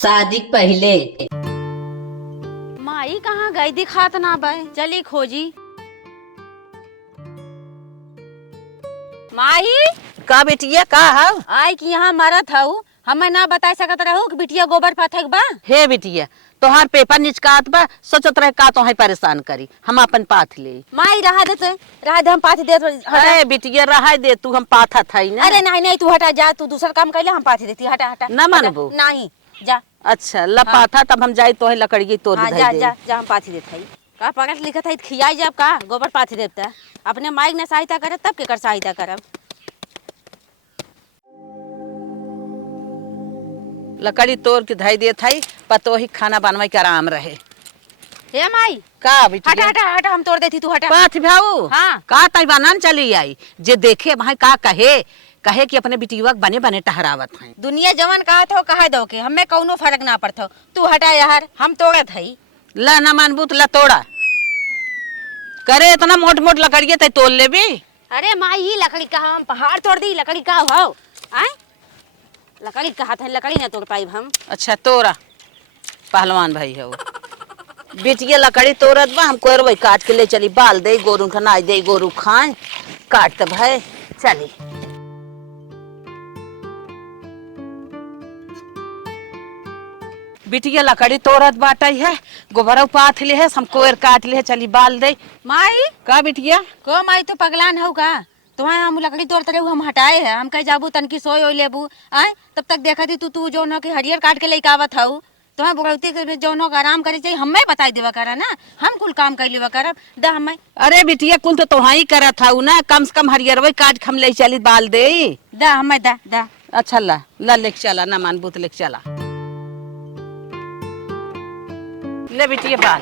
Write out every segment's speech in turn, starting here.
शादी पहले। माई कहाँ गई दिखात ना बे, चली खोजी। माई का बेटिया का है? आई कि यहाँ मरत हूँ, हमें ना बता सकत रहू कि बिटिया गोबर पाथक बा। हे बिटिया तोहार पेपर निचकात बा, सोचत रहे का तोहे परेशान करी, हम अपन पाथ ले। माई रहा दे हम पाथी दे। अरे बिटिया रहा दे, तू हम पाथा था ही ना। अरे नहीं नहीं तू हटा जा, तू दूसरा काम कर ले, हम पाथी देती। हटा हटा ना मानबू? नहीं जा। अच्छा ला पाथा तब हम जाई तोहे लकड़ी तोड़ हाँ, दे। जा जा जा हम पाथी देते हई। का पकड़ लिखत है खियाई जब का गोबर पाथी देता अपने माइक ने सहायता करे तब केकर सहायता करब। लकड़ी तोड़ के धई दे थाई पतो ही खाना बनवाई के आराम रहे। हे माई का हटा बिटिया हटा हटा हम तोड़ देती, तू हटा। पाथ भाऊ हाँ। का तई बनान चली आई जे देखे भाई का कहे कहे कि अपने बिटिया के बने बने टहरावत हैं। दुनिया जवन कहा थो कहा दो के हमें कौनो फर्क ना पड़तो। तू हटा यार, हम तोड़त हई। ला ना मानबू तो ला तोड़ा करे इतना मोट मोट लकड़िए तई तोड़ ले भी। अरे माई ये लकड़ी का हम पहाड़ तोड़ दी, लकड़ी का हो आए लकड़ी का हाथ है, लकड़ी ना तोड़ पाई हम। अच्छा तोरा पहलवान भाई है वो बेटिया लकड़ी तोड़त बा, हम कोरबई काट के ले चली बाल दे गोरू का नाई दे गोरू खाए काट तब है चली। बिटिया लकड़ी तोड़त बाटई है, गोबरा पाथ ले है, हम कोर काट ले है, चली बाल दे। माई का बिटिया को माई तो पगलान हो का तुम्हारे हम लकड़ी तोड़ते रहे हम हटाए है, हम कहीं जाबू तनकी सोई ओई लेबू आए तब तक देखा थी तू जो न के हरियर काट के लेके आवत हऊ। तुम्हें बुढ़ौती के जो न आराम करे चाहिए हमें बताई देवा करा ना, हम कुल काम कर लेवा करब दा हमें। अरे बिटिया कुल तो तोहाई करत हऊ ना, कम से कम हरियरवई काट हम ले चली बाल दे। दा हमें दा दा। अच्छा ला ला लेके चला ना मानबू तो लेके चला ले बिटिया बाल।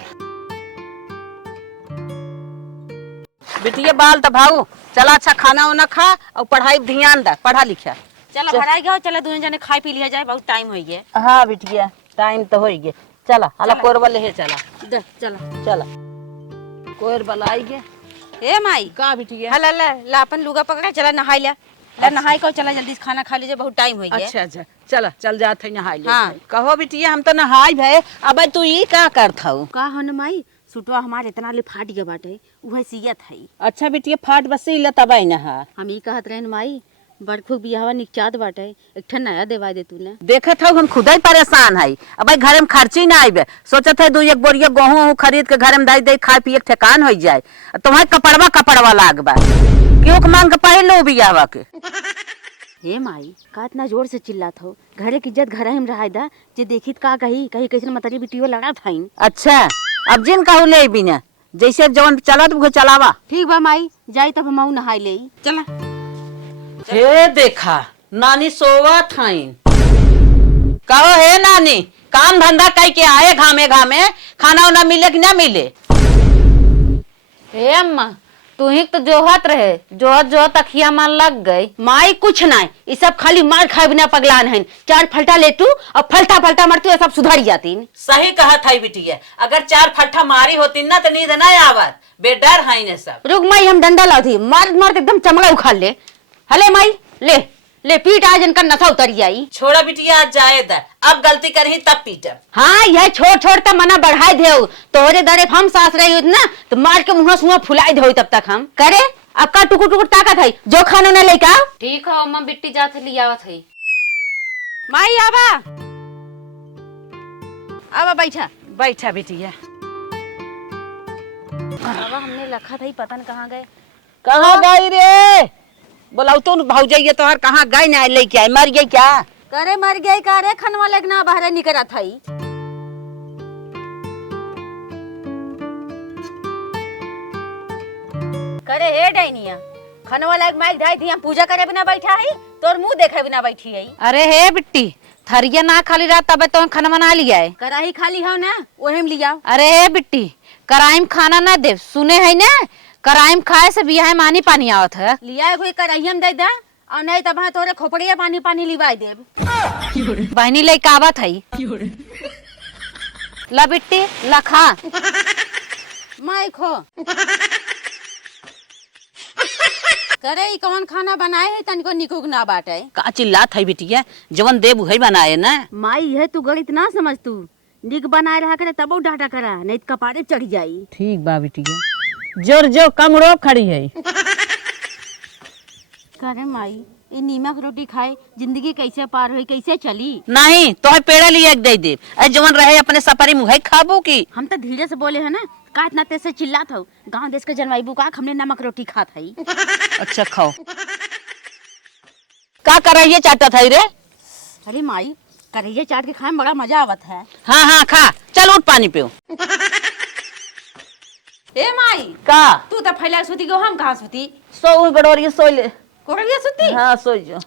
बिटिया बाल तो भाऊ चला अच्छा खाना वाना खा और पढ़ाई ध्यान दे, पढ़ा लिखा। चला भराई गया, चला दोनों जने खाई पी लिया जाए, बहुत टाइम हो गया। हाँ बिटिया टाइम तो हो गया, चला हला कोरबा ले चला दा चला चला कोरबा लाई गे। ए माई का बिटिया हला ला ला अपन लुगा पकड़ा, चला नहाई ले ला नहाई को चला जल्दी से खाना खा लीजिए, बहुत टाइम हो गया। अच्छा अच्छा चला चल जात है नहाई ले। हाँ। कहो बिटिया हम तो नहाई भे, अब तू ये का करत हऊ? का हो न माई सुटवा हमारे इतना ले फाट गया बाटे, उहे सियत हई। अच्छा बिटिया फाट बसी ल तब नहा। हम ई कहत रहन माई बड़खू बियाहवा निकचात बाटे, एक ठन नया देवा दे तूने। देखत हूँ हम खुद ही परेशान है, अब घर में खर्ची ना आये, सोचत है 2-1 बोरिया गेहूं खरीद के घर में दाई दे खाए पिए ठेकान हो जाए, तुम्हारे कपड़वा लागबा क्यों मांग के पहन लो बियाहवा के। हे माई का इतना जोर से चिल्लात हो, घरे की इज्जत घर में रहा दा, जे देखित का कही कही कैसे मतरी बिटियो लड़ा थाइन। अच्छा अब जिन कहू ले बिना जैसे जवन चलत वो चलावा। ठीक बा माई जाई तब हम नहाई ले चला। हे देखा नानी सोवा थाइन, कहो हे नानी काम धंधा कई के आए घामे घामे, खाना वाना मिले कि ना मिले? हे अम्मा तू ही तो जोहत रहे, जोहत जोहत अखिया मान लग गई। माई कुछ नहीं, ये सब खाली मार खाए बिना पगलान है। 4 फलटा ले तू और फलटा फलटा मारती सब सुधर जाती। सही कहा था बिटिया, अगर 4 फट्ठा मारी होती ना तो नींद ना आवत, बेडर है ने सब। रुक माई हम डंडा लाती, मार मार एकदम चमड़ा उखाड़ ले। हले माई ले ले पीट आज इनका नशा उतर जाई। छोड़ा बिटिया आज जाए दा, अब गलती करही तब पीटब। हाँ यह छोड़ छोड़ तब मना बढ़ाई दे, तोहरे दरे हम सास रही ना तो मार के मुँह सुहा फुलाई दे तब तक हम करे। अब का टुकुर टुकुर ताकत है जो खाना न लेके आओ। ठीक है अम्मा बिट्टी जात लियावत है। माई आवा आवा बैठा बैठा बिटिया। आवा हमने लखा था पता न कहाँ गए। कहाँ गई रे? बोलाऊ तो भाऊजाइए तोहर कहाँ गई ना लेके आए, मर गई क्या? करे मर गई का रे खनवा लगना बाहर निकला था। करे हे डैनिया खनवा लग माइक ढाई थी, हम पूजा करे बिना बैठा है, तोर मुंह देखे बिना बैठी है। अरे हे बिट्टी थरिया ना खाली रहा तब तो खाना बना लिया है। कराही खाली हो ना वही में लिया। अरे हे बिट्टी कराइम खाना ना दे, सुने है ना कराइम खाए से बियाह में आनी पानी आवत है। लिया कोई कराही में दे दा और नहीं तब तोरे खोपड़िया पानी पानी लिवाई देब। बहनी लेके आवत है। ला बिट्टी ला खा। माई खो करे ई कौन खाना बनाए है तनिको निकुक ना बाटे। का चिल्लात है बिटिया, जवन देव वही बनाए ना। माई है तू गणित ना समझ तू, निक बनाए रहा करे तब डाटा करा, नहीं तो कपारे चढ़ जाई। ठीक बा बिटिया, जोर जो कंगड़ो खड़ी है। करे माई ये नीमक रोटी खाए जिंदगी कैसे पार हुई, कैसे चली। नहीं तो पेड़ा लिया दे दे, जवन रहे अपने सपारी मुहे खाबू की। हम तो धीरे से बोले है ना, का इतना तेज से चिल्लात हो, गांव देश के जनवाईबू का हमने नमक रोटी खात है। अच्छा खाओ। का करैये चाटत है रे? अरे माई करैया चाट के खाए में बड़ा मजा आवत है। हाँ हाँ खा, चल उठ पानी पियो। ए माई का तू तो फैला सुती गो, हम कहाँ सुती? सो गड़ोरी सो ले। कोरलिया सुती? हाँ सो जो।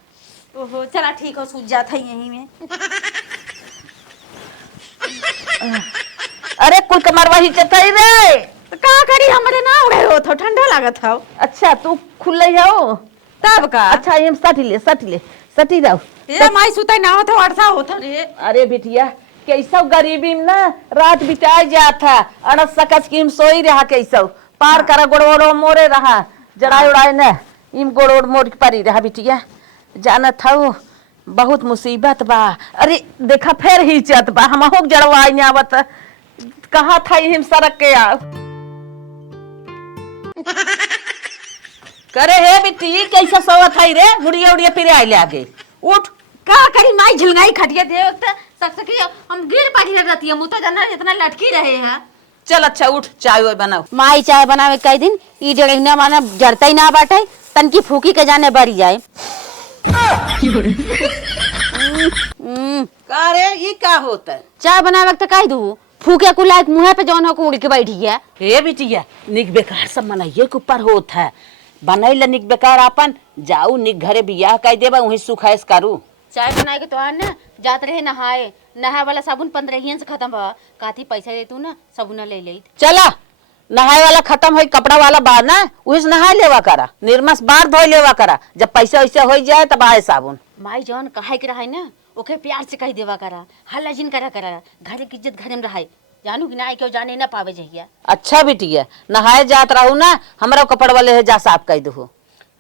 ओहो चला ठीक हो, सूझ जाता है यहीं में। अरे कुल कमरवा ही चतई रे। तो का करी, हमरे ना उड़े हो तो ठंडा लागत हो। अच्छा तू खुले जाओ तब का? अच्छा ये सटी जाओ। ए माई सुतई ना हो तो अड़सा होत रे। अरे बिटिया कैसा गरीबी में ना रात बिताए जात था, अड़स सकस की सोई रहा, कैसा पार करा गोड़ोड़ो मोरे रहा, जड़ाई उड़ाई न इम गोड़ोड़ मोड़ परी रहा। बिटिया जाना था बहुत मुसीबत बा। अरे देखा फिर ही चत बा, हम हो जड़वाई ने आवत कहा था हिम सड़क के आ करे हे बिटी कैसा सोवत है रे, मुड़िया उड़िया फिर आइले आगे उठ। का करी माई झिलगाई खटिया दे सक हम गिर पड़ी रहती है, मुँह तो जाना इतना लटकी रहे हैं। चल अच्छा उठ, चाय वाय बनाओ। माई चाय बनावे कई दिन ई डेढ़ माना जड़ता ही ना बाटे, तनकी फूकी के जाने बढ़ी जाए। का रे ये का होता है? चाय बनावे तो कह दू फूके को लायक मुँह पे जौन हो को उड़ के बैठी है। हे बिटिया निक बेकार सब मनाइए के ऊपर होत है, बनैल निक बेकार अपन जाऊ निक घरे बियाह कह देबा वही सुखाइस करू। चाय बनाए के तो ना जात रहे नहाए, नहाए वाला साबुन 15 से खत्म बा, काती पैसा दे तू ना साबुन ले ले। चला नहाए वाला खत्म हो, कपड़ा वाला बार ना उस नहाए लेवा करा, निर्मस बार धोई लेवा करा, जब पैसा वैसा हो जाए तब आए साबुन। माई जौन कहे के रहा ना ओके प्यार से कह देवा करा, हल्ला जिन करा करा, घरे की इज्जत घरे में रहा, जानू कि ना क्यों जाने ना पावे जहिया। अच्छा बिटिया नहाए जात रहू ना, हमरा कपड़ वाले है जा साफ कह दू।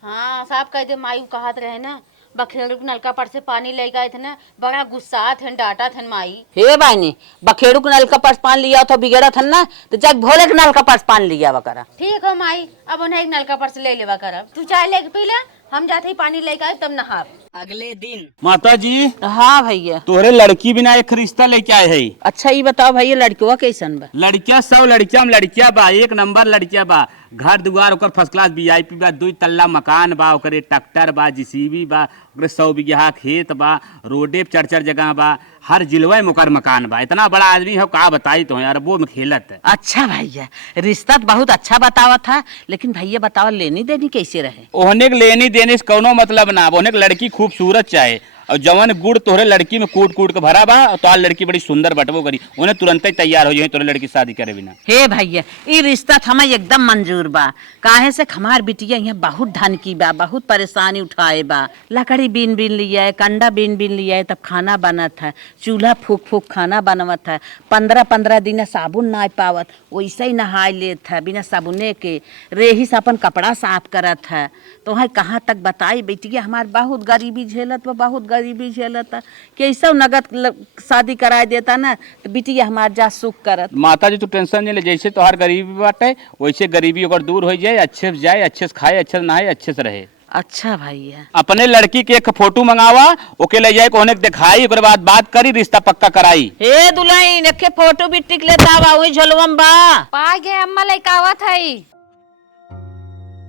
हाँ साफ कह दे, माई कहत रहे ना बखेड़ू नलका पर से पानी ले गए थे ना, बड़ा गुस्सा थे डांटा थे माई। हे बाइनी बखेड़ू के नलका पर पानी लिया तो बिगड़ा था ना, तो जाके भोले के नलका पर पानी लिया वा करा। ठीक हो माई, अब उन्हें एक नलका पर से ले लेवा कर, तू चाय लेके पी ले, हम जाते ही पानी लेके आए तब नहा। अगले दिन माता जी हाँ भैया तोहरे लड़की बिना एक रिश्ता लेके आए है। अच्छा ये बताओ भैया लड़कियों कैसन बा? लड़किया सब लड़किया में लड़किया बा, एक नंबर लड़किया बा, घर दुआर ओकर फर्स्ट क्लास VIP बा, 2 तल्ला मकान बा, ओकरे ट्रैक्टर बा, JCB बा, ओकरे 100 बीघा खेत बा, रोडे पे 4 जगह बा, हर जिलवा में ओकर मकान बा। इतना बड़ा आदमी है का बताई तो यार, वो में खेलत। अच्छा भैया रिश्ता तो बहुत अच्छा बतावा था, लेकिन भैया बतावा लेनी देनी कैसे रहे? ओहने के लेनी देने से कोनो मतलब ना, ओहने के लड़की खूबसूरत चाहे, और जवन गुड़ तोहरे लड़की में कूट कूट के भरा बा, तो लड़की बड़ी सुंदर बटबो करी, उन्हें तुरंत ही तैयार हो जाए तोहरे लड़की शादी करे बिना। हे भैया ये रिश्ता हमें एकदम मंजूर बा, काहे से हमार बिटिया यहाँ बहुत धन की बा, बहुत परेशानी उठाए बा, लकड़ी बीन बीन लिया है, कंडा बीन बीन लिया है, तब खाना बनत है, चूल्हा फूक फूक खाना बनवत है, 15 दिन साबुन ना पावत, वैसे ही नहाए लेत है बिना साबुने के, रेही से अपन कपड़ा साफ करत है। तो है कहाँ तक बताई बेटिया, हमार बहुत गरीबी झेलत बा, बहुत गरीबी झेलत, कैसा नगद शादी कराए देता ना तो बिटिया हमार जा सुख करत। माता जी तू टेंशन नहीं ले, जैसे तोहार गरीबी बाटे वैसे गरीबी अगर दूर हो जाए, अच्छे से जाए, अच्छे से खाए, अच्छे से नहाए, अच्छे से रहे। अच्छा भैया अपने लड़की के एक फोटो मंगावा, ओके ले जाए कोने दिखाई, ओकर बाद बात करी, रिश्ता पक्का कराई। हे दुल्हन एके फोटो भी टिक लेता बा वही झोलवम बा। पा गए अम्मा लइकावत है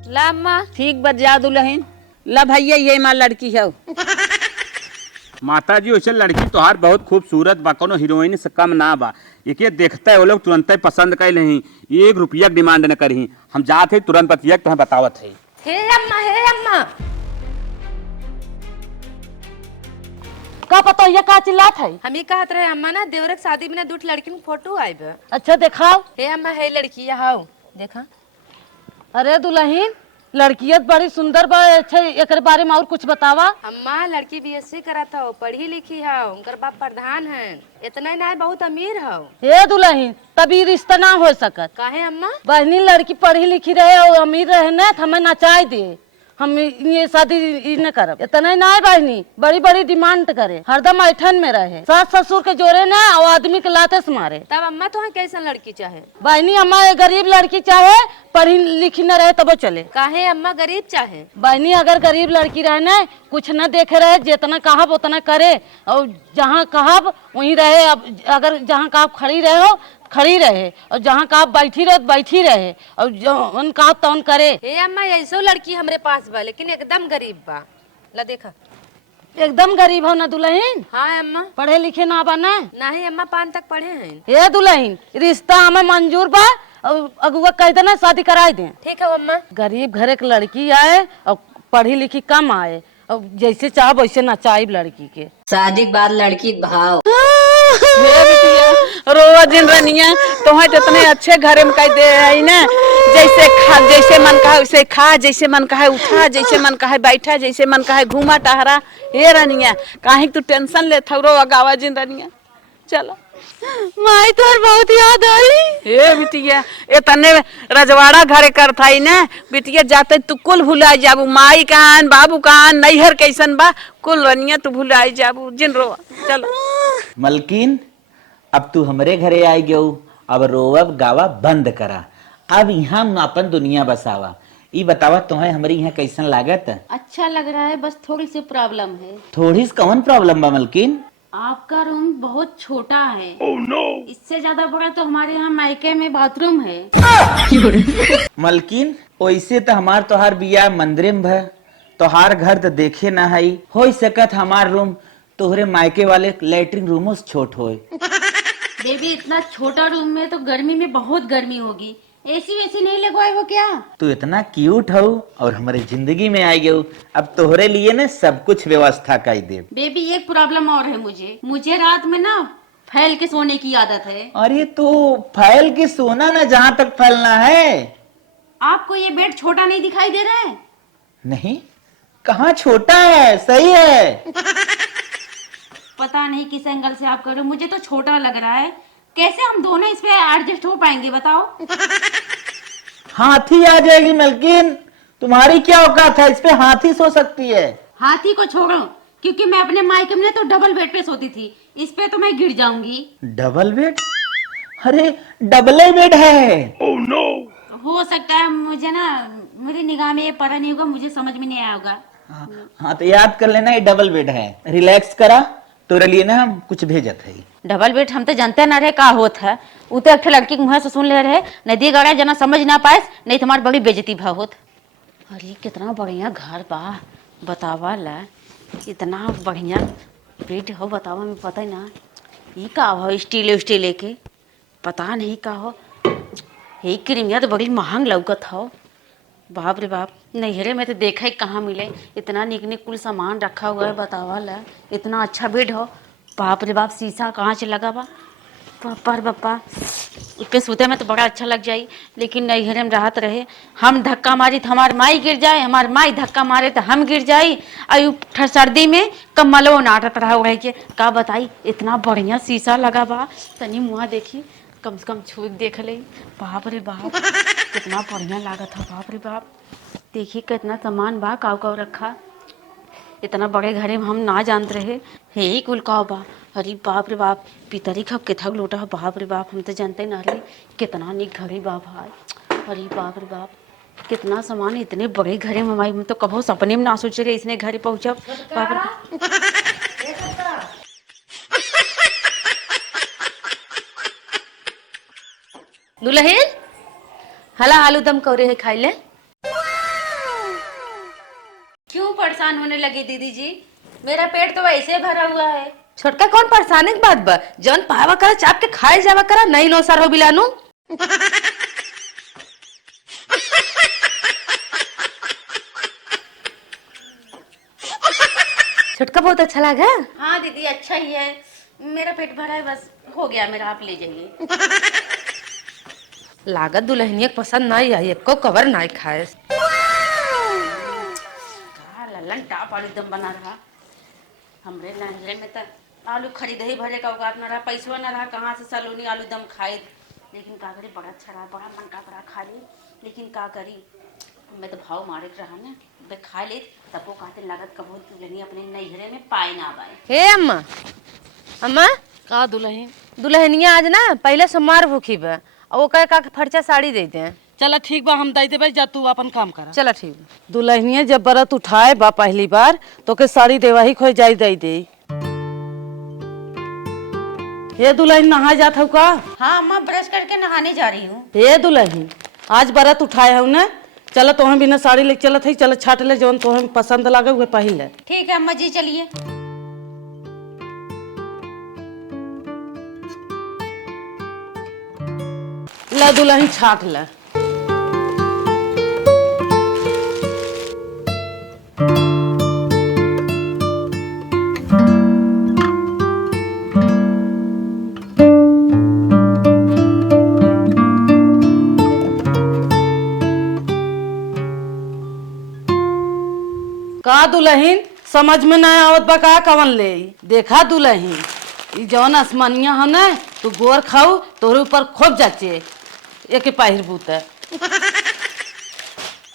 ला अम्मा। ठीक बा जा दुल्हन ला भैया ये मां लड़की है। माता जी वैसे लड़की तोहार बहुत खूबसूरत बा, कोनो हीरोइन से कम ना बा, एके देखता है वो लोग तुरंत ही पसंद कर नहीं, 1 रुपया डिमांड न करही, हम जाते ही तुरंत पतिया तुम्हें बतावत है। हे अम्मा का पता ये का चिल्लात है? हम ही कहत रहे अम्मा ना देवरक शादी में ना 2 लड़की के फोटो आइब। अच्छा दिखाओ। हे अम्मा हे लड़की हाउ देखा। अरे दुल्हन लड़कियत बड़ी सुंदर बा, अच्छा एक बारे में और कुछ बतावा। अम्मा लड़की BSc करत हो, पढ़ी लिखी हो, उनकर बाप प्रधान है, इतना ना बहुत अमीर हो। हे दुल्हन तभी रिश्ता ना हो सकत। काहे अम्मा? बहनी लड़की पढ़ी लिखी रहे और अमीर रहे ना तो हमें नचाए दे, हम ये शादी ई न करब। इतना ना है बहनी, बड़ी बड़ी डिमांड करे, हरदम ऐठन में रहे, सास ससुर के जोरे ना और आदमी के लाते से मारे। तब अम्मा तुम्हें कैसन लड़की चाहे? बहनी अम्मा एक गरीब लड़की चाहे, पढ़ी लिखी न रहे तब चले। काहे अम्मा गरीब चाहे? बहनी अगर गरीब लड़की रहे ना, कुछ न देखे रहे, जितना कहब उतना करे, और जहाँ कहब वहीं रहे। अब अगर जहाँ कहब खड़ी रहे हो खड़ी रहे, और जहाँ कहब बैठी रहे बैठी रहे, और जो कहब तौन करे। हे अम्मा ऐसो लड़की हमरे पास बा, लेकिन एकदम गरीब बा। ला देखा एकदम गरीब हो ना दुल्हन? हाँ अम्मा। पढ़े लिखे ना बा ना? नहीं अम्मा, 5 तक पढ़े हैं। हे दुल्हन, रिश्ता हमें मंजूर बा, और अगुआ कह देना शादी कराई दे। ठीक है अम्मा। गरीब घर के लड़की आए और पढ़ी लिखी कम आए, और जैसे चाह वैसे नचाई लड़की के। शादी के बाद लड़की के भाव रोवा जिन रनिया तुम्हें इतने अच्छे घर में कह दे है ना, जैसे खा, जैसे मन कहा वैसे खा, जैसे मन कहा उठा, जैसे मन कहा बैठा, जैसे मन कहा घूमा टहरा। ये रनिया काहे तू टेंशन ले थरो गावा जिन रनिया। चलो माई तोर बहुत याद आई। ए बिटिया इतने रजवाड़ा घरे कर था ना बिटिया, जाते तू कुल भुला जाबू, माई कहान बाबू कहान नैहर कैसन बा कुल रनिया तू भुलाई जाबू जिन रोवा। चलो मलकिन अब तू हमरे घरे आई गयो, अब रोवब गावा बंद करा, अब यहाँ अपन दुनिया बसावा। ई बतावा तुम्हें हमारी यहाँ कैसन लागत? अच्छा लग रहा है, बस थोड़ी सी प्रॉब्लम है। थोड़ी सी कौन प्रॉब्लम बा मलकिन? आपका रूम बहुत छोटा है। इससे ज्यादा बड़ा तो हमारे यहाँ मायके में बाथरूम है। मलकिन वैसे तो हमार तोहार बिया मंदिर में है, तोहार घर तो देखे ना है, हो सकत हमार रूम तोहरे मायके वाले लैट्रिन रूमों से छोट होए। बेबी इतना छोटा रूम में तो गर्मी में बहुत गर्मी होगी, एसी वैसी नहीं लगवाए हो क्या? तू इतना क्यूट हो और हमारे जिंदगी में आई गयो, अब तोहरे लिए ना सब कुछ व्यवस्था कर दे। बेबी एक प्रॉब्लम और है, मुझे रात में ना फैल के सोने की आदत है। अरे तू फैल के सोना ना जहाँ तक फैलना है। आपको ये बेड छोटा नहीं दिखाई दे रहा है? नहीं, कहाँ छोटा है, सही है। पता नहीं किस एंगल से आप कर रहे हो, मुझे तो छोटा लग रहा है। कैसे हम दोनों इस पे एडजस्ट हो पाएंगे बताओ? हाथी आ जाएगी मलकिन, तुम्हारी क्या औकात है, इस पे हाथी सो सकती है। हाथी को छोड़ो, क्योंकि मैं अपने मायके में तो डबल बेड पे सोती थी, इस पे तो मैं गिर जाऊंगी। Double bed? अरे डबल बेड है। oh, no. हो सकता है, मुझे ना मेरी निगाह में ये पता नहीं होगा, मुझे समझ में नहीं आया होगा। हाँ तो याद कर लेना ये डबल बेड है। रिलैक्स करा, तोरे लिए ना हम कुछ भेजत है। डबल बेड हम तो जानते ना रहे का होत है, उ तो एक लड़की के मुँह से सुन ले रहे, नदी गड़ा जना समझ ना पाए, नहीं तुम्हारी बड़ी बेइज्जती भा होत। अरे कितना बढ़िया घर बा, बतावा ला, इतना बढ़िया बेड हो, बतावा मैं पता ही ना ये का हो, स्टील के पता नहीं का हो। ये क्रीमिया तो बड़ी महंग लौकत हो, बाप रे बाप। नैहरे में तो देखा ही कहाँ मिले, इतना निक निक कुल सामान रखा हुआ है, बतावा ला, इतना अच्छा बेड हो, बाप रे बाप। शीशा कहाँ से लगा बा, पापा रे पापा, उस पे सोते में तो बड़ा अच्छा लग जाई, लेकिन नैहरे में राहत रहे, हम धक्का मारी तो हमार माई गिर जाए, हमार माई धक्का मारे तो हम गिर जाई, आयु सर्दी में कम्बलो नाटत रहा हुआ है के का बताई। इतना बढ़िया शीशा लगा बा, तनी मुँह देखी, कम से कम छू देख ले, बाप रे बाप कितना बढ़िया लागत है, बाप रे बाप। देखिए कितना सामान बा, काव काव रखा, इतना बड़े घरे में हम ना जानते रहे हे ही कुल काव बा। अरे बाप रे बाप, पितरी खब केथा लोटा, बाप रे बाप, हम तो जानते ना रहे कितना निक घरे बा भाई। अरे बाप रे बाप, कितना सामान, इतने बड़े घरे में हमारी, हम तो कभी सपने में ना सोचे रहे इसने घरे पहुंचा, बाप रे। दुल्हन हला आलू दम करे है, खाई ले। क्यों परेशान होने लगी दीदी जी, मेरा पेट तो वैसे भरा हुआ है। छोटका कौन परेशानी की बात बा, जौन पावा करा चाप के खाए जावा करा, नहीं लो सर हो बिलानू। छोटका बहुत अच्छा लगा। हाँ दीदी अच्छा ही है, मेरा पेट भरा है, बस हो गया मेरा, आप ले जाइए। लागत दुल्हनिया पसंद नहीं आई, एको कवर नहीं खाए। लल्लन टाप आलू दम बना रहा, हमरे नहरे में तो आलू खरीद ही भरे का औकात न रहा, पैसवा न रहा, कहाँ से सलोनी आलू दम खाए। लेकिन का करी, बड़ा अच्छा रहा, बड़ा मन का बड़ा खा ली, लेकिन का करी, मैं तो भाव मारे के रहा ना बे खा ले तबो कहते लागत कबो दुल्हनी अपने नैहरे में पाए ना आए। हे अम्मा, अम्मा का दुल्हन? दुल्हनिया आज ना पहले सोमवार भूखी बा और ओकर का फर्चा साड़ी देते हैं। चला ठीक बा, हम दे देबे, जा तू अपन काम करा। चलो ठीक बा। दुल्हनिया जब बरत उठाए बा पहली बार तो के साड़ी देवाही खोई जाई दे। ये दुल्हन नहा जात हो का? हाँ अम्मा, ब्रश करके नहाने जा रही हूँ। ये दुल्हन आज बरत उठाए हो ना, चलो तोहन बिना साड़ी ले चलत है, चलो छाट ले जौन तोहन पसंद लागे हुए पहिन ले। ठीक है अम्मा जी, चलिए। ले दुल्हन छाट ले। का दुल्हन समझ में ना आवत बा का कवन ले? देखा दुल्हन ई जवन आसमानिया है ना तू गोर खाऊ तोरे ऊपर खोप जाचे एके पहिर बूते।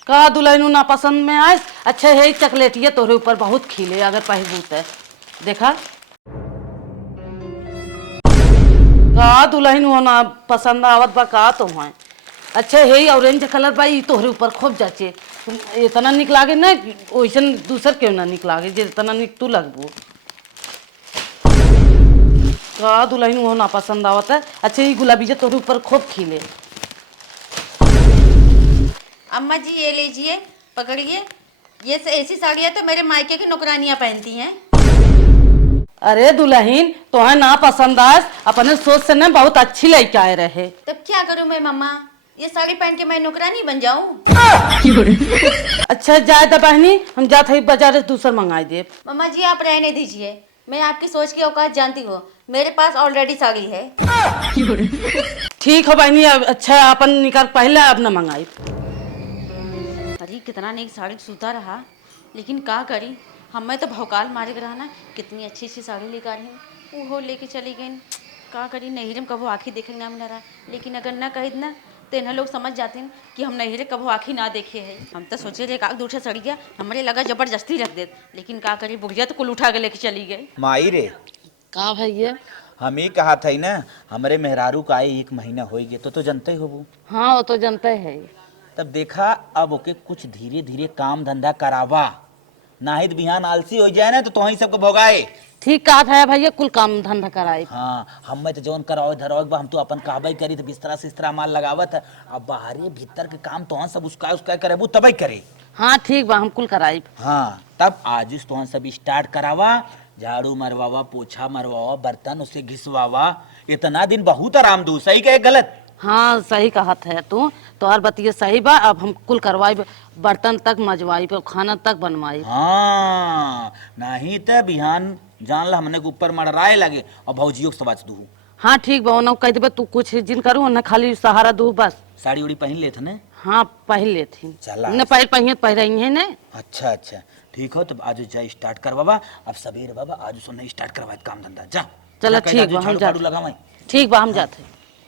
का दुल्हन ना पसंद में आए? अच्छा है चॉकलेटिया तोरे ऊपर बहुत खिले अगर पहिर बूते। देखा का दुल्हन वो ना पसंद आवत बा का तो है? अच्छा है ऑरेंज कलर बा ई तोहरे ऊपर खूब जाचे। तुम इतना निक लागे ना वैसन दूसर क्यों ना निक लागे जितना निक तू लगबो। का दुल्हन वो ना पसंद आवत है? अच्छा ये गुलाबी जे तोहरे ऊपर खूब खिले। अम्मा जी ये लीजिए, पकड़िए। ये ऐसी साड़ियाँ तो मेरे मायके की नौकरानियाँ पहनती हैं। अरे दुल्हन तो है ना पसंद आए अपने सोच से ना बहुत अच्छी लेके आए रहे। तब क्या करूँ मैं मम्मा, ये साड़ी पहन के मैं नौकरानी बन जाऊँ? अच्छा जाए तो बहनी हम जाते ही बाजार से दूसर मंगाई दे। मम्मा जी आप रहने दीजिए, मैं आपकी सोच की औकात जानती हूँ, मेरे पास ऑलरेडी साड़ी है। ठीक हो बहनी, अब अच्छा अपन निकाल पहले अब न मंगाई। अरे कितना नेक साड़ी सूता रहा, लेकिन का करी, हमें तो भौकाल मारे के रहा ना, कितनी अच्छी अच्छी साड़ी लेकर आई हूँ, वो लेके चली गई। का करी, नहिरम कबो आँखी देखे ना मिला रहा, लेकिन अगर ना कही ना तो इन्हें लोग समझ जाते हैं कि हम नहिरे कबो आँखी ना देखे है। हम तो सोचे थे काक दूसरा सड़ गया, हमारे लगा जबरदस्ती रख दे, लेकिन का करी बुढ़िया तो कुल उठा के लेके चली गई। माई रे का भैया? हम ही कहा था ना हमारे मेहरारू का आए 1 महीना हो गया तो जानते ही हो वो। हाँ वो तो जानते है। तब देखा अब ओके कुछ धीरे धीरे काम धंधा करावा, ना ही बिहान आलसी हो जाए ना तो ही सबको भोगाए। ठीक कहा था भैया, कुल काम धंधा कराए। हाँ हम तो जौन कराओ धराओ हम तो अपन कहबे करी तो बिस्तरा सिस्तरा माल लगावत है। अब बाहरी भीतर के काम तो सब उसका करे वो तबे करे। हाँ ठीक बा, हम कुल कराई। हाँ तब आज तो सब स्टार्ट करावा, झाड़ू मरवावा, पोछा मरवावा, बर्तन उसे घिसवावा। इतना दिन बहुत आराम दू, सही कहे गलत? हाँ सही कहा है तू, तोहर बतिया सही बा। अब हम कुल करवाई, बर्तन तक मजवाई, खाना तक बनवाई। हाँ नहीं तो बिहान जान ला हमने के ऊपर मड़राए लगे और भौजियों को सवाच दू। हाँ ठीक बा, ना कह देबे तू कुछ जिन करू ना खाली सहारा दू बस। साड़ी उड़ी पहन लेते ने? हाँ पहन लेती। चला न पहले रही है ना। अच्छा अच्छा ठीक हो, तब आज जा स्टार्ट कर बाबा। अब सवेरे बाबा आज सुन स्टार्ट करवाए काम धंधा। जा चला ठीक बा, हम जाते। लगावे ठीक बा, हम जाते।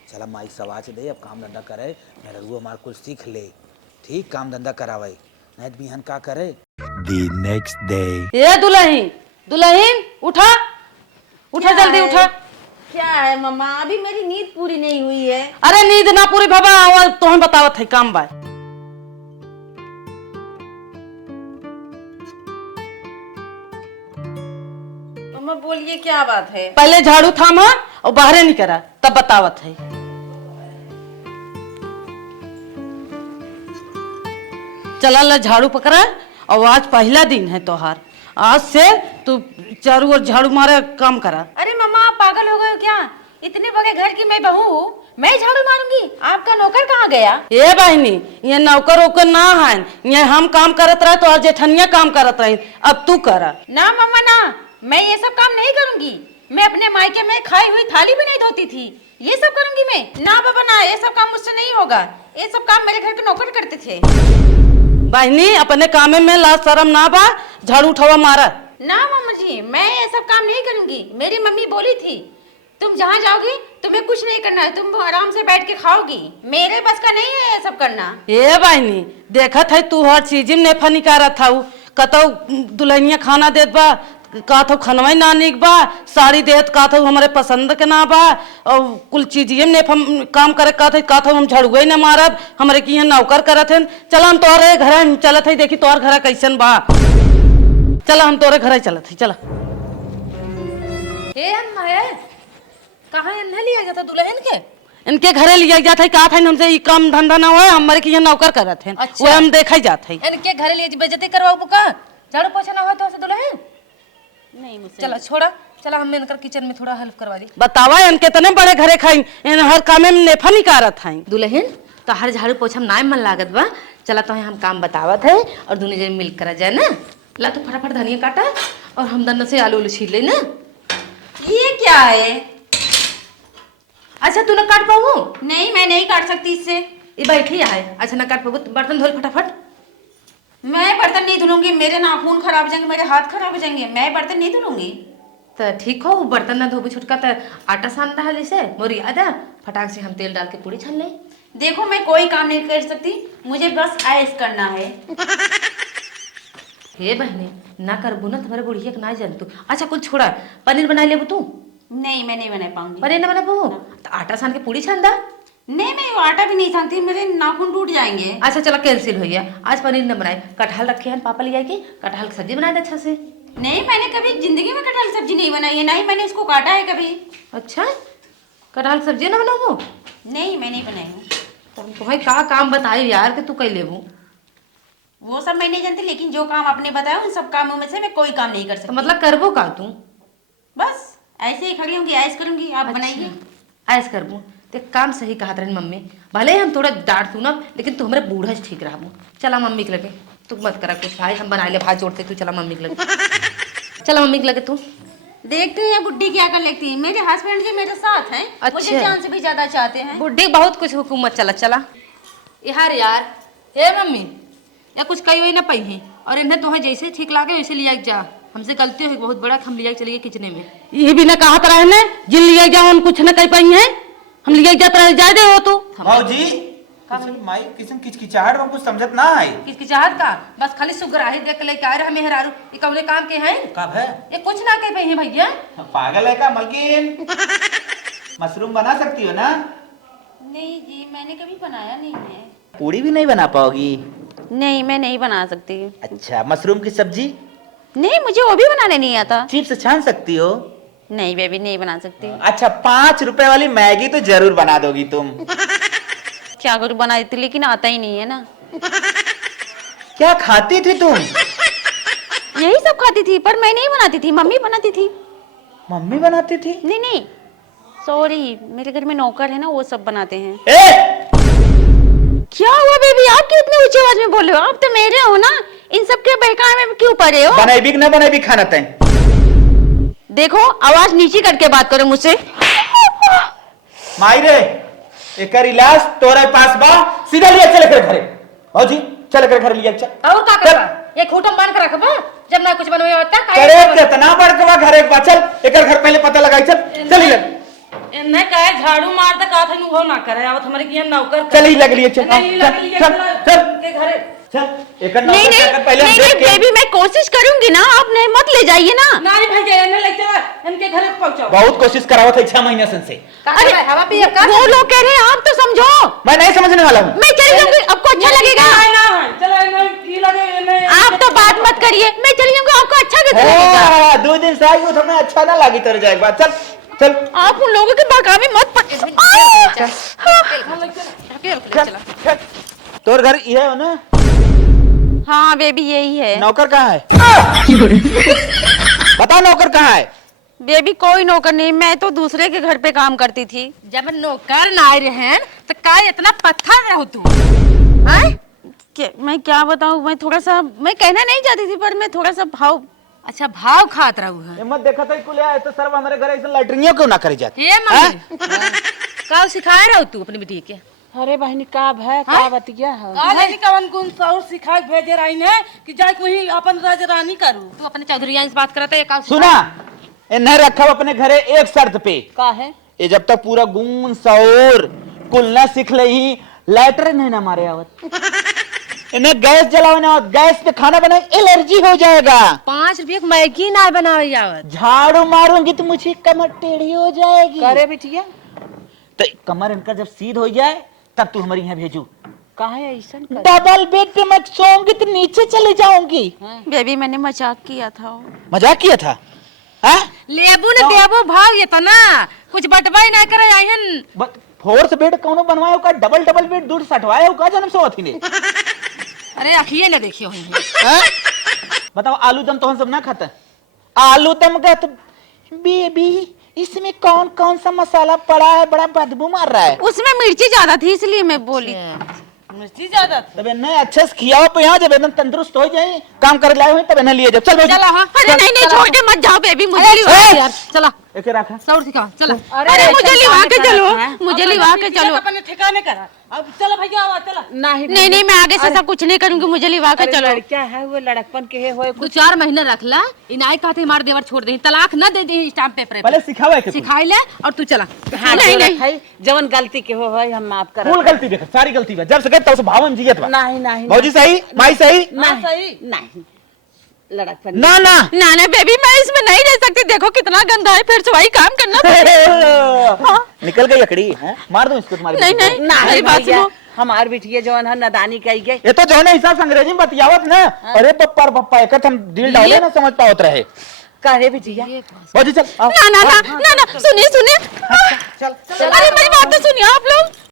चला माई सवाच दे, अब काम धंधा करे, मेरा रुआ हमार कुछ सीख ले। ठीक काम धंधा करावे, नहीं तो बिहान का करे। The next day. ये दुल्हन दुल्हन उठा उठा, जल्दी उठा। क्या है मम्मा, अभी मेरी नींद पूरी नहीं हुई है। अरे नींद ना पूरी बाबा, तो हम बतावत है काम बा। मम्मा बोलिए क्या बात है? पहले झाड़ू थामा और बाहर नहीं करा तब बतावत है। चला ला झाड़ू पकड़ा, और आज पहला दिन है तोहार, आज से तू चारों ओर झाड़ू मारे काम करा। अरे मम्मा आप पागल हो गए हो क्या? इतने बड़े घर की मैं बहू हूँ, मैं झाड़ू मारूंगी? आपका नौकर कहाँ गया? ये बहनी ये नौकर ओकर ना है, ये हम काम करत रहे तो और जेठनिया काम करत रही, अब तू करा। ना मम्मा ना, मैं ये सब काम नहीं करूंगी। मैं अपने मायके में खाई हुई थाली भी नहीं धोती थी, ये सब करूंगी मैं? ना बाबा ना, ये सब काम मुझसे नहीं होगा। ये सब काम मेरे घर के नौकर करते थे। बहनी अपने कामे में लाज शरम ना बा, झाड़ू उठावा मारा। ना मम्मा जी, मैं ये सब काम नहीं करूंगी। मेरी मम्मी बोली थी तुम जहाँ जाओगी तुम्हें कुछ नहीं करना है, तुम आराम से बैठ के खाओगी। मेरे बस का नहीं है ये सब करना। ए बहनी देखत है तू हर चीज में नेफा निकारत था, कतो दुल्हनिया खाना देत बा, का तो खनवाई ना निक बा, साड़ी देत का तो हमारे पसंद के ना बा, और कुल चीजिए ने काम करे का तो हम झड़ुए ना मारब, हमारे की यहाँ नौकर करत हैं। चला हम तोरे घर चलत है, देखी तोर घर कैसन बा, चला हम तोरे घर चलत है, चला। हे अम्मा है कहाँ इन्हें लिया जाता दुल्हन के? इनके घरे लिया जाता है, कहा था हमसे ये काम धंधा ना हो, हमारे की यहाँ नौकर करत हैं। अच्छा। वो हम देखा जाता है। इनके घरे लिए बेइज्जती करवाओ बुका, झाड़ू पोछा ना हो तो ऐसे दुल्हन नहीं मुझसे चला छोड़ा, चला हम इनकर किचन में थोड़ा हेल्प करवा दी। बतावा इन कितने बड़े घरे खाई, इन हर काम में नेफा निकारत हैं। दुल्हन तो हर झाड़ू पोछा में ना मन लागत बा, चला तो हम काम बतावत है और दोनों जन मिल करा जाए ना। ला तो फटाफट धनिया काटा और हम दोनों से आलू उलू छील ले ना। ये क्या है? अच्छा तू ना काट पाऊ? नहीं मैं नहीं काट सकती इससे। ये बैठी है। अच्छा ना काट पाऊ, बर्तन धोल फटाफट। मैं बर्तन नहीं धुलूंगी, मेरे नाखून खराब हो जाएंगे, मेरे हाथ खराब हो जाएंगे, मैं बर्तन नहीं धुलूंगी। तो ठीक हो, बर्तन ना धोबी छुटका तो आटा सान रहा जैसे मोरी आधा फटाक से हम तेल डाल के पूड़ी छान ले। देखो मैं कोई काम नहीं कर सकती, मुझे बस ऐस करना है। हे बहने ना करबू ना तुम्हारे बुढ़िया के ना जान तू। अच्छा कुछ छोड़ा, पनीर बना लेबू तू? नहीं मैं नहीं बना पाऊंगी। पनीर ना बना पाऊ तो आटा सान के पूड़ी छान दा। नहीं मैं वो आटा भी नहीं छानती, मेरे नाखून टूट जाएंगे। अच्छा चलो कैंसिल हो गया, आज पनीर न बनाए, कटहल रखे हैं पापा ले आए के, कटहल की सब्जी बना दे अच्छा से। नहीं मैंने कभी जिंदगी में कटहल सब्जी नहीं बनाई है, ना ही मैंने उसको काटा है कभी। अच्छा कटहल की सब्जी ना बनाबू? नहीं मैं नहीं बनाई हूँ। तो हम तुम्हें का काम बताए यार कि तू कई लेबू? वो सब मैं नहीं जानती, लेकिन जो काम आपने बताया उन सब कामों में से मैं कोई काम नहीं कर तो सकती। मतलब करबो का तू? बस ऐसे ही खड़ी होंगी, ऐस करूंगी, आप बनाइए। ऐस करबू तो काम सही कहा रही मम्मी, भले ही हम थोड़ा डांट सुनब लेकिन तू हमारे बूढ़ा से ठीक रहबू। चला मम्मी के लगे, तू मत करा कुछ भाई, हम बना ले भाई जोड़ते, तू चला मम्मी के लगे। चला मम्मी के लगे तू। देखते हैं बुड्ढी क्या कर लेती है। मेरे हस्बैंड जी मेरे साथ हैं, मुझे जान से भी ज्यादा चाहते हैं। बुढ़ी बहुत कुछ हुकूमत चला चला यार हे मम्मी या कुछ कही हुई ना पई है, और इन्हें तुम्हें जैसे ठीक लागे वैसे लिया जा। हमसे गलती हुई बहुत बड़ा, हम लिया चलिए किचने में। ये भी ना कहा तरह ने जिन लिया जाओ उन कुछ न कह पाई है, हम लिया जाता रह जाए दे हो तू। मौजी माई किसम किचकिचाहट में कुछ समझत ना है। किसकी चाहत का बस खाली सुगराही देख के लेके आ रहे मेहरारू, ये कौने काम के हैं? कब है? ये कुछ ना कह पाई है भैया। पागल है का मलकिन? मशरूम बना सकती हो ना? नहीं जी मैंने कभी बनाया नहीं है। पूड़ी भी नहीं बना पाओगी? नहीं मैं नहीं बना सकती। अच्छा मशरूम की सब्जी? नहीं मुझे वो भी बनाने नहीं आता। चिप्स छान सकती हो? नहीं बेबी नहीं बना सकती। अच्छा 5 रुपए वाली मैगी तो जरूर बना दोगी तुम। क्या करूँ बना देती, लेकिन आता ही नहीं है ना। क्या खाती थी तुम? यही सब खाती थी, पर मैं नहीं बनाती थी, मम्मी बनाती थी। मम्मी बनाती थी? नहीं नहीं सॉरी, मेरे घर में नौकर है ना, वो सब बनाते हैं। क्या हुआ बेबी, आप क्यों इतने ऊंची आवाज में बोल रहे हो? आप तो मेरे हो ना, इन सब के बहकावे में क्यों पड़े हो? बनाई ना बनाई खाना तय। देखो आवाज नीचे करके बात करो मुझसे। माई रे एकर इलाज तोरे पास बा, सीधा लिया चले कर घरे। हो जी चले कर घर लिया चल। और का करबा? ये खूंटम बांध के रखबा, जब ना कुछ बनवे होता करे कितना बड़कवा घर एक बा, चल एकर घर पहले पता लगाई, चल चल ले। इन्हें कहे झाड़ू मार दे, कहा था वो ना करे, अब हमारे की यहाँ नौकर चल ही लग लिए, चल नहीं लग लिया, चल चल के घरे चल एकर नहीं नौकर नहीं जाकर पहले हम नहीं देख के। बेबी मैं कोशिश करूंगी ना, आप नहीं मत ले जाइए ना। नहीं भाई इन्हें ले चला, इनके घरे पहुंचाओ। बहुत कोशिश करावा था 6 महीने से। अरे हवा पी का वो लोग कह रहे हैं, आप तो समझो। मैं नहीं समझने वाला हूँ। मैं चली जाऊंगी, आपको अच्छा लगेगा। चलो इन्हें लगे इन्हें आप तो बात मत करिए, मैं चली जाऊंगी, आपको अच्छा कैसे लगेगा? 2 दिन से आई हूँ तो मैं अच्छा ना लगी तेरे जाएगा। चल चल आप उन लोगों के बहकावे मत पड़। चल तोर घर ये है ना? हाँ बेबी यही है। नौकर कहाँ है? बता नौकर कहाँ है? बेबी कोई नौकर नहीं, मैं तो दूसरे के घर पे काम करती थी। जब नौकर ना आए रहन तो का इतना पत्थर रहो तू? मैं क्या बताऊँ, मैं थोड़ा सा, मैं कहना नहीं चाहती थी, पर मैं थोड़ा सा भाव। अच्छा भाव खात रहू है। हिम्मत देखा था कुल है तो सर हमारे घर ऐसे लैट्रिनियों क्यों ना करी जाती? हे मम्मी का सिखाए रहो तू अपनी बेटी के? अरे बहनी का है का बतिया है? काले निकवन गुण सौर सिखा के भेजे रही ने कि जाए वही अपन राजरानी करू। तू अपने चौधरी से बात करता है का? सुना इन्हें रखा अपने घरे एक शर्त पे। का है? ये जब तक पूरा गुण सौर कुल ना सीख ही लाइटर नहीं ना मारे आवत इन्हें गैस जलाओ ना, गैस पे खाना बनाए एलर्जी हो जाएगा। 5 रुपये की मैगी ना बनावे आवत। झाड़ू मारूंगी तो मुझे कमर टेढ़ी हो जाएगी। करे बिटिया तो कमर इनका जब सीध हो जाए तब तू हमारे यहाँ भेजू। काहे ऐसा कर? डबल बेड पे मैं सोऊंगी तो नीचे चले जाऊंगी। बेबी मैंने मजाक किया था। मजाक किया था? हाँ? लेबू ने देबू भाव ये तो ना कुछ बटवाई ना करे आयन। फोर्थ बेड कौन बनवाए का? डबल डबल बेड दूर सटवाए का जन्म से होती ने। अरे अखिए ना देखियो हाँ? बताओ आलू दम तो हम सब ना खाता। आलू दम का तो बेबी इसमें कौन कौन सा मसाला पड़ा है, बड़ा बदबू मार रहा है। उसमें मिर्ची ज्यादा थी इसलिए मैं बोली। मिर्ची ज्यादा तब इन्हें अच्छे से खिया हो यहाँ जब एकदम तंदुरुस्त हो जाए काम कर लाए हुए तब इन्हें लिए जब चल बेटी। चला। हाँ अरे नहीं नहीं छोड़ के मत जाओ बेबी, मुझे लिवा यार चला एक रखा सौर सिखा चला। अरे मुझे लिवा के चलो, मुझे लिवा के चलो। अपने ठिकाने करा। अब चलो भैया आवा चला। नहीं नहीं नहीं मैं आगे से ऐसा कुछ नहीं करूंगी, मुझे लिवा के चलो। लड़का है वो लड़कपन के है हो। 2-4 महीना रखला इनाय कहते हमारे देवर छोड़ दे, तलाक न दे दे स्टाम्प पेपर पहले सिखावे के सिखाई ले और तू चला। नहीं नहीं जवन गलती के हो भाई हम माफ कर। फुल गलती देख, सारी गलती है। जब से गए तब से भावन जियत बा। नहीं नहीं भौजी सही, माई सही। नहीं नहीं लड़कपन ना ना ना ना बेबी मैं इसमें नहीं रह सकती, देखो कितना गंदा है, फिर से वही काम करना पड़ेगा। निकल गई अकड़ी है? मार दो इसको तुम्हारी। नहीं नहीं मेरी बात सुनो। हमार बिटिया जवन है नदानी कही गई। ये तो जो है हिसाब से अंग्रेजी में बतियावत ना। अरे पप्पा पप्पा एक हम दिल डाले ना समझ पावत रहे। करे बिटिया भौजी चल आओ। ना ना ना ना ना सुनिए सुनिए, चल अरे मेरी बात तो सुनिए आप लोग।